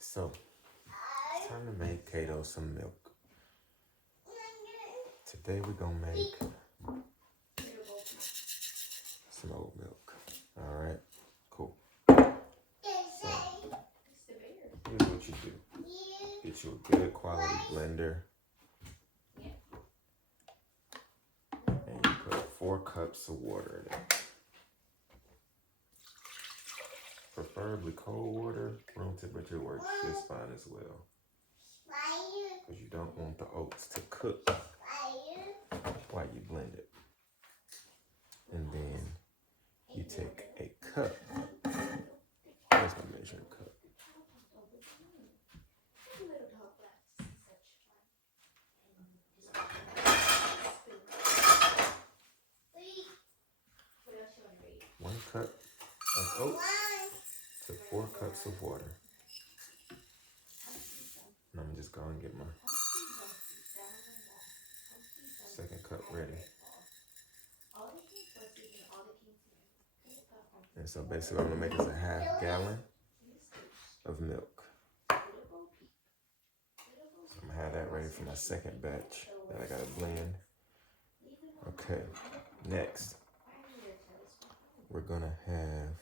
So it's time to make Kato some milk. Today we're gonna make some oat milk. All right, cool. So here's what you do: get you a good quality blender, and you put 4 cups of water in it. Preferably cold water. Room temperature works just fine as well, because you don't want the oats to cook while you blend it. And then you take a cup. Here's my measuring cup. One cup of oats to 4 cups of water. And I'm just going to get my second cup ready. And so basically what I'm going to make is a half gallon of milk. So I'm going to have that ready for my second batch that I got to blend. Okay, next we're going to have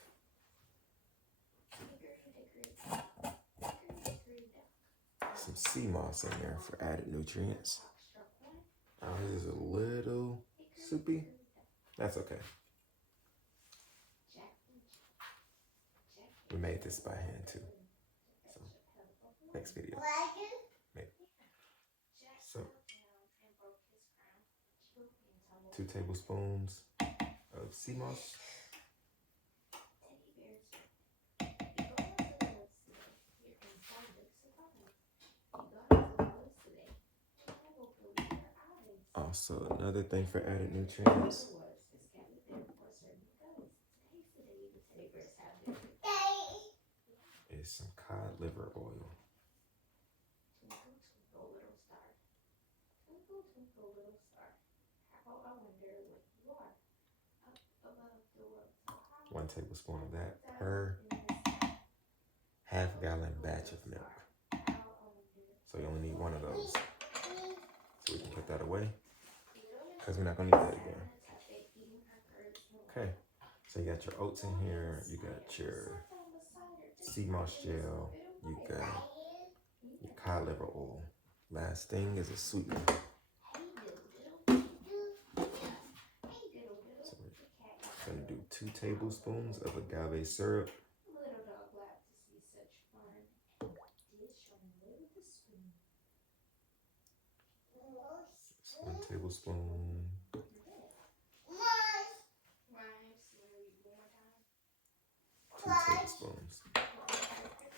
some sea moss in there for added nutrients. Ours is a little soupy. That's okay. We made this by hand too. So, next video. Maybe. So, 2 tablespoons of sea moss. Also, another thing for added nutrients is some cod liver oil. One tablespoon of that per half gallon batch of milk. So you only need 1 of those. So we can put that away, because we're not going to need that again. Okay, so you got your oats in here, you got your sea moss gel, you got your cod liver oil. Last thing is a sweetener. So we're going to do 2 tablespoons of agave syrup. 1 tablespoon. 2 tablespoons.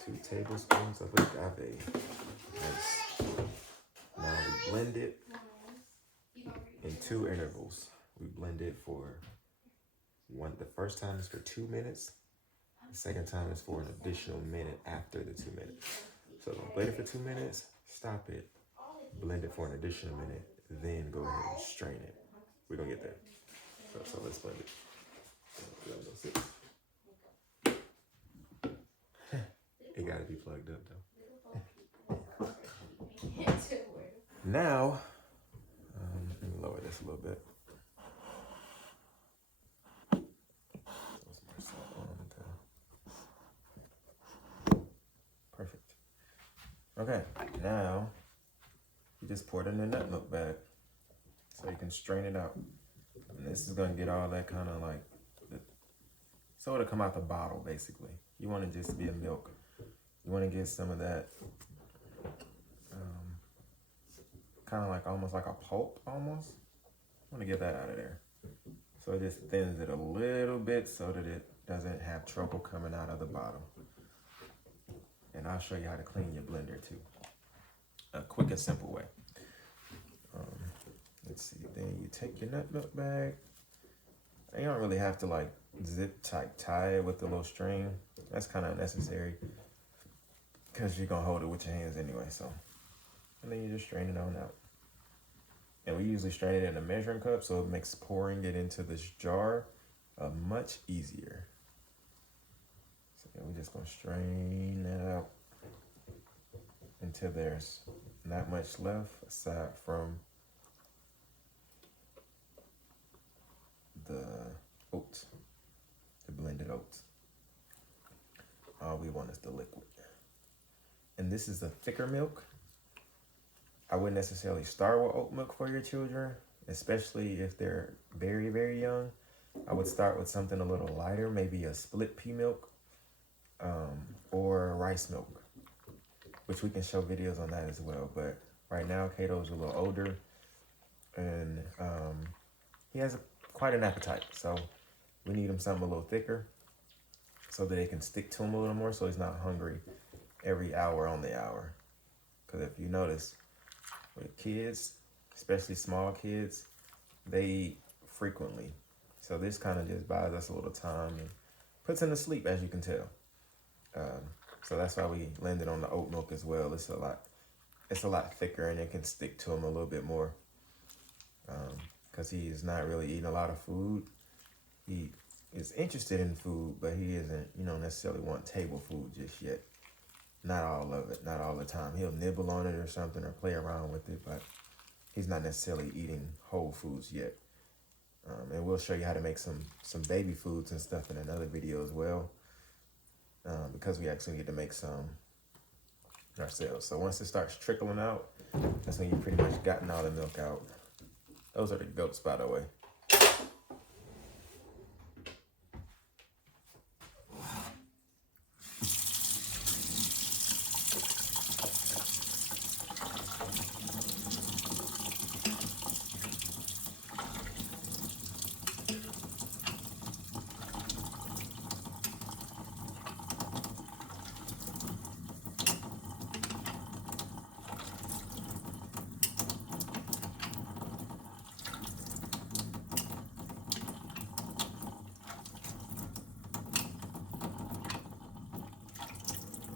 2 tablespoons of agave. Nice. Now we blend it in 2 intervals. We blend it for the first time is for 2 minutes. The second time is for an additional minute after the 2 minutes. So blend it for 2 minutes, stop it, blend it for an additional minute, then go ahead and strain it. We're gonna get there. So let's blend it. It gotta be plugged up though. Now, let me lower this a little bit. Perfect. Okay, now you just pour it in the nut milk bag so you can strain it out. And this is gonna get all that kind of like, so it'll come out the bottle basically. You want it just to be a milk. You want to get some of that, kind of like almost like a pulp almost. I want to get that out of there. So it just thins it a little bit so that it doesn't have trouble coming out of the bottom. And I'll show you how to clean your blender too. A quick and simple way. Let's see, then you take your nut milk bag. And you don't really have to like zip tie it with the little string. That's kind of unnecessary, because you're gonna hold it with your hands anyway, so. And then you just strain it on out. And we usually strain it in a measuring cup, so it makes pouring it into this jar much easier. So then we're just gonna strain that out. until there's not much left aside from the oats, the blended oats. All we want is the liquid. And this is the thicker milk. I wouldn't necessarily start with oat milk for your children, especially if they're very, very young. I would start with something a little lighter, maybe a split pea milk or rice milk, which we can show videos on that as well. But right now, Kato's a little older, and he has quite an appetite. So we need him something a little thicker so that it can stick to him a little more so he's not hungry every hour on the hour. Because if you notice, with kids, especially small kids, they eat frequently. So this kind of just buys us a little time and puts him to sleep, as you can tell. So that's why we landed on the oat milk as well. It's a lot thicker and it can stick to him a little bit more. Because he is not really eating a lot of food. He is interested in food, but he isn't, necessarily want table food just yet. Not all of it, not all the time. He'll nibble on it or something or play around with it, but he's not necessarily eating whole foods yet. And we'll show you how to make some baby foods and stuff in another video as well, because we actually need to make some ourselves. So once it starts trickling out, that's when you pretty much gotten all the milk out. Those are the goats, by the way.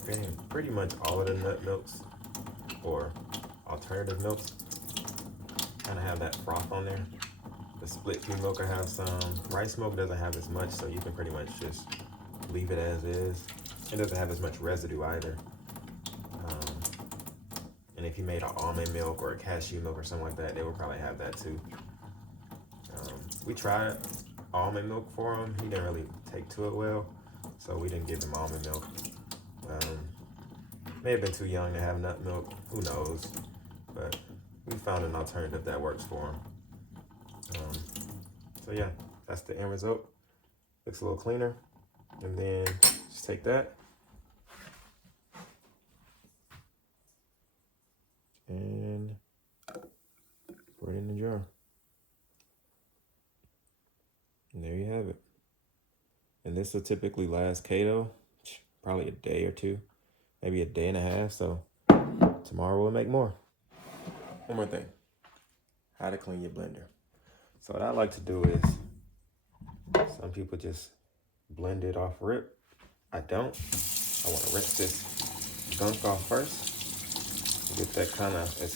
And pretty much all of the nut milks or alternative milks kind of have that froth on there. The split pea milk will have some. Rice milk doesn't have as much, so you can pretty much just leave it as is. It doesn't have as much residue either. And if you made an almond milk or a cashew milk or something like that, they will probably have that too. We tried almond milk for him. He didn't really take to it well, so we didn't give him almond milk. May have been too young to have nut milk, who knows, but we found an alternative that works for him. So yeah, that's the end result. Looks a little cleaner. And then just take that and put it in the jar. And there you have it. And this will typically last Kato probably a day or two, maybe a day and a half. So tomorrow we'll make more. One more thing, how to clean your blender. So what I like to do is, some people just blend it off rip. I don't. I want to rinse this gunk off first. Get that kind of as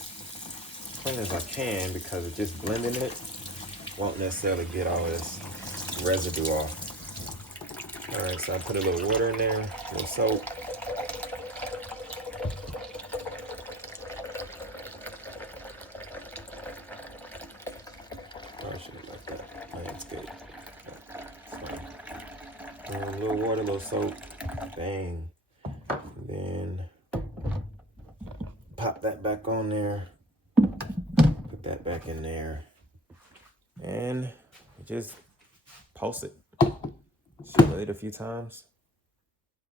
clean as I can, because of just blending it won't necessarily get all this residue off. All right, so I put a little water in there, a little soap. Oh, I should have left that. No, it's good. So, a little water, a little soap. Bang. And then pop that back on there. Put that back in there. And just pulse it. Swirl it a few times.